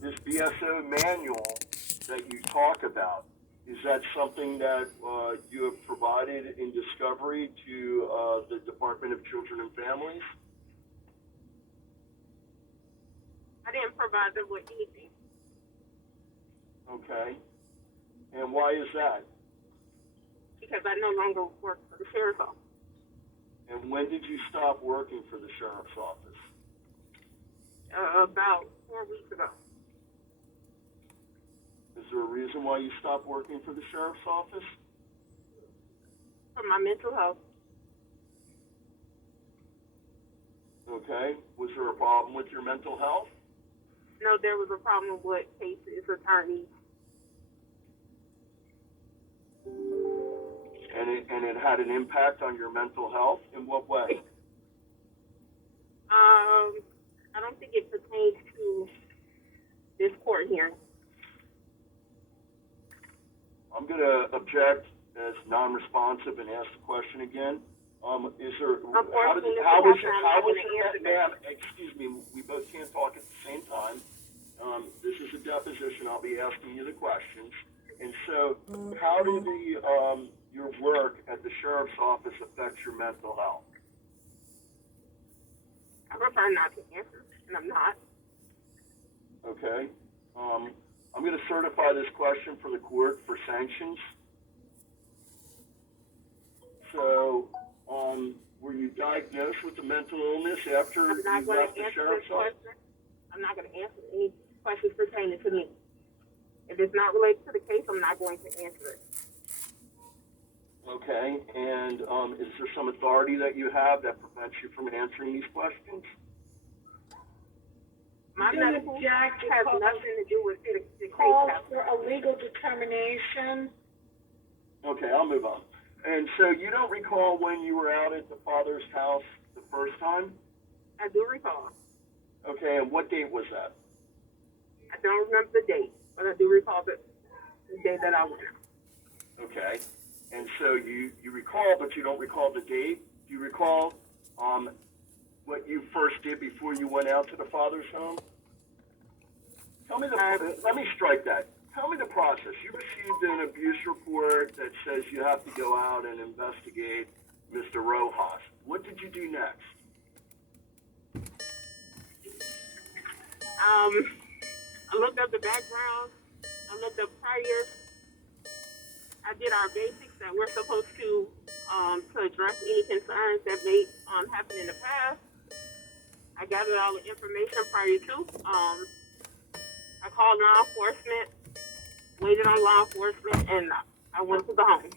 this BSO manual that you talk about, is that something that you have provided in discovery to the Department of Children and Families? I didn't provide them with anything Okay. And why is that? because I no longer work for the sheriff's office. And when did you stop working for the sheriff's office? About 4 weeks ago. Is there a reason why you stopped working for the sheriff's office? For my mental health. Okay. Was there a problem with your mental health? No, there was a problem with cases, attorneys. And it had an impact on your mental health? In what way? I don't think it pertains to this court hearing. I'm going to object as non-responsive and ask the question again. Is there, how was it, ma'am, excuse me, we both can't talk at the same time. This is a deposition, I'll be asking you the questions. And so, how did your work at the sheriff's office affect your mental health? I prefer not to answer, and I'm not. Okay. I'm going to certify this question for the court for sanctions. So, were you diagnosed with a mental illness after you left the sheriff's office? I'm not going to answer any questions pertaining to me. If it's not related to the case, I'm not going to answer it. Okay, and is there some authority that you have that prevents you from answering these questions? My medical has nothing to do with the case. Calls for a legal determination. Okay, I'll move on. And so you don't recall when you were out at the father's house the first time? I do recall. Okay, and what date was that? I don't remember the date, but I do recall the day that I went out. Okay, and so you recall, but you don't recall the date? Do you recall what you first did before you went out to the father's home? Tell me let me strike that. Tell me the process. You received an abuse report that says you have to go out and investigate Mr. Rojas. What did you do next? I looked up the background. I looked up priors. I did our basics that we're supposed to address any concerns that may happen in the past. I gathered all the information prior to. I called law enforcement, waited on law enforcement, and I went to the home.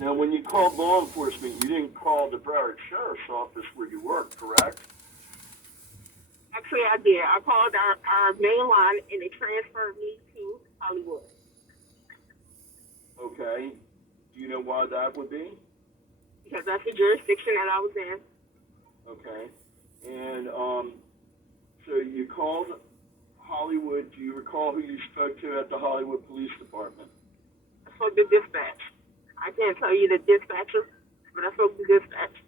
Now, when you called law enforcement, you didn't call the Broward Sheriff's Office where you work, correct? Actually, I did. I called our main line, and they transferred me to Hollywood. Okay. Do you know why that would be? Because that's the jurisdiction that I was in. Okay. And so you called Hollywood. Do you recall who you spoke to at the Hollywood Police Department? I spoke to dispatch. I can't tell you the dispatcher, but I spoke to dispatch.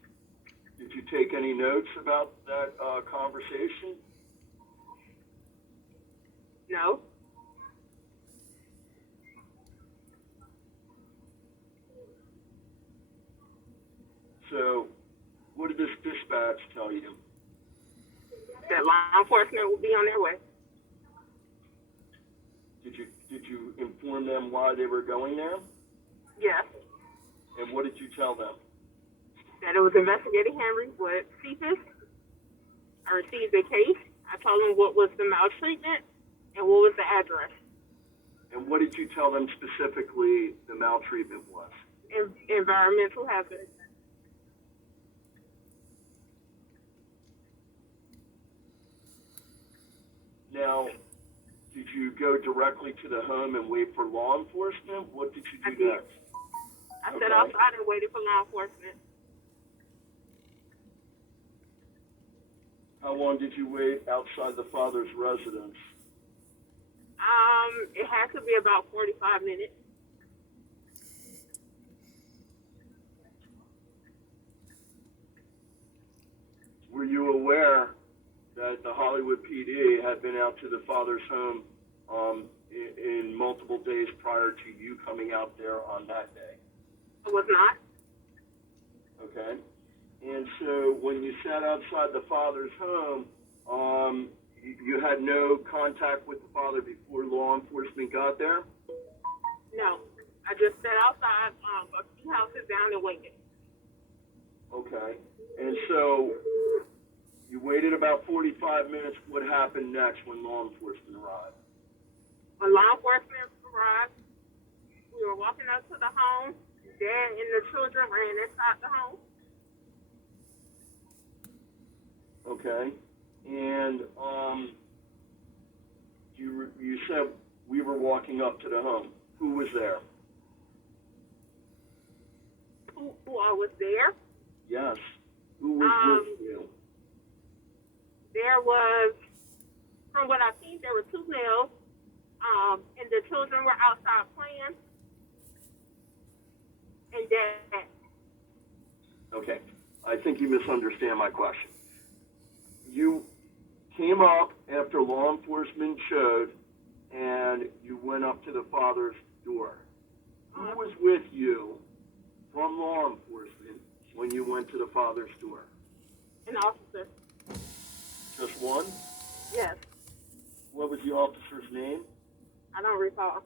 Did you take any notes about that conversation? No. So, what did this dispatch tell you? That law enforcement will be on their way. Did you inform them why they were going there? Yes. And what did you tell them? That it was investigating Henry with CPIS. I received the case. I told them what was the maltreatment and what was the address. And what did you tell them specifically the maltreatment was? Environmental hazard. Now, did you go directly to the home and wait for law enforcement? What did you do next? I sat outside and waited for law enforcement. How long did you wait outside the father's residence? It had to be about 45 minutes. Were you aware that the Hollywood Hollywood PD had been out to the father's home in multiple days prior to you coming out there on that day. I was not. Okay. And so when you sat outside the father's home, you had no contact with the father before law enforcement got there? No. I just sat outside a few houses down and waited. Okay. And so you waited about 45 minutes. What happened next when law enforcement arrived? When law enforcement arrived, we were walking up to the home. Dad and the children ran inside the home. Okay. And you said we were walking up to the home. Who was there? Who was there? Yes. Who was with you? There was, from what I've seen, there were two males, and the children were outside playing, and Dad. Okay. I think you misunderstand my question. You came up after law enforcement showed, and you went up to the father's door. Who was with you from law enforcement when you went to the father's door? An officer. Just one? Yes. What was the officer's name? I don't recall.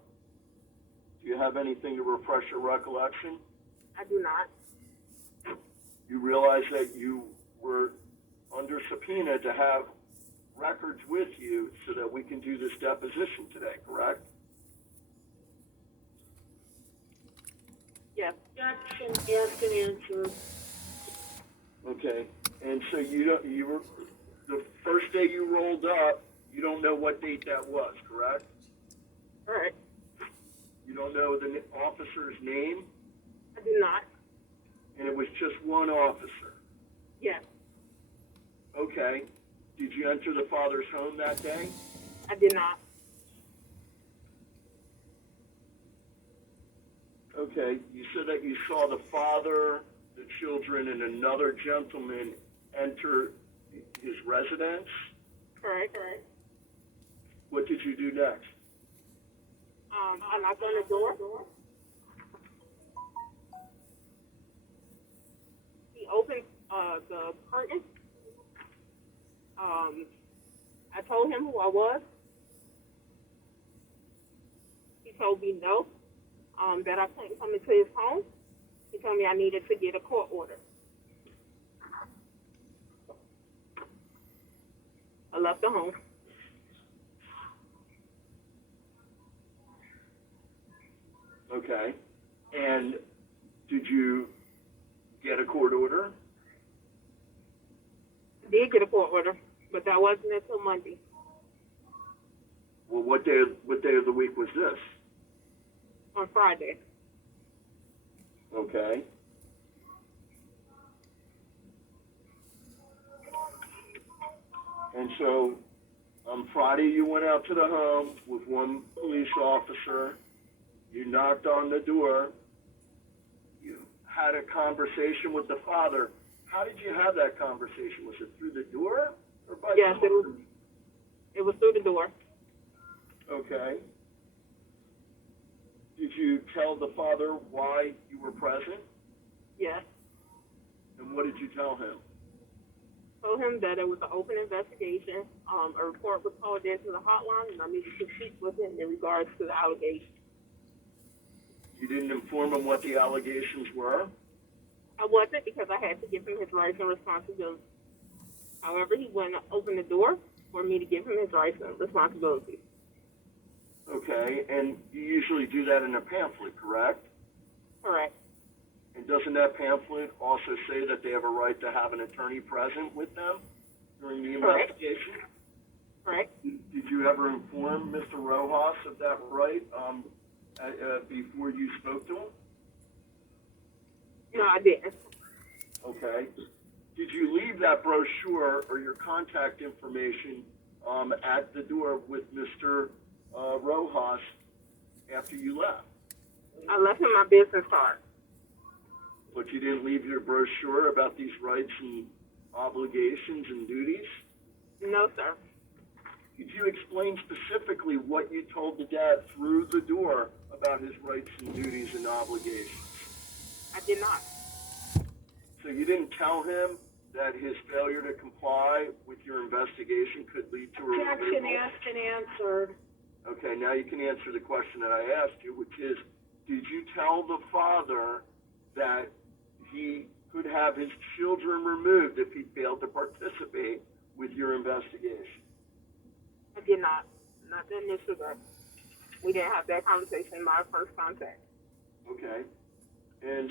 Do you have anything to refresh your recollection? I do not. You realize that you were under subpoena to have records with you so that we can do this deposition today, correct? Yes. Objection, asked and answered. Okay. And so you were, the first day you rolled up, you don't know what date that was, correct? All right. You don't know the officer's name? I do not. And it was just one officer? Yes. Okay. Did you enter the father's home that day? I did not. Okay. You said that you saw the father, the children, and another gentleman enter his residence? Correct. Correct. What did you do next? I knocked on the door. He opened the curtain. I told him who I was. He told me no, that I couldn't come into his home. He told me I needed to get a court order. I left the home. Okay. And did you get a court order? I did get a court order, but that wasn't until Monday. Well, what day of the week was this? On Friday. Okay. And so on Friday you went out to the home with one police officer. You knocked on the door. You had a conversation with the father. How did you have that conversation? Was it through the door or by Yes, phone? it was through the door. Okay. Did you tell the father why you were present? Yes. And what did you tell him? Told him that it was an open investigation. A report was called into the hotline, and I needed to speak with him in regards to the allegations. You didn't inform him what the allegations were? I wasn't, because I had to give him his rights and responsibilities. However, he went and opened the door for me to give him his rights and responsibilities. Okay, and you usually do that in a pamphlet, correct? Correct. And doesn't that pamphlet also say that they have a right to have an attorney present with them during the Correct. investigation? Correct. Did you ever inform Mr. Rojas of that right before you spoke to him? No, I didn't. Okay. Did you leave that brochure or your contact information at the door with Mr. Rojas after you left? I left him my business card. But you didn't leave your brochure about these rights and obligations and duties? No, sir. could you explain specifically what you told the dad through the door about his rights and duties and obligations? I did not. So you didn't tell him that his failure to comply with your investigation could lead to a Objection removal? asked and answered. Okay, now you can answer the question that I asked you, which is, did you tell the father that he could have his children removed if he failed to participate with your investigation? I did not. Not the initial day. We didn't have that conversation in my first contact. Okay. And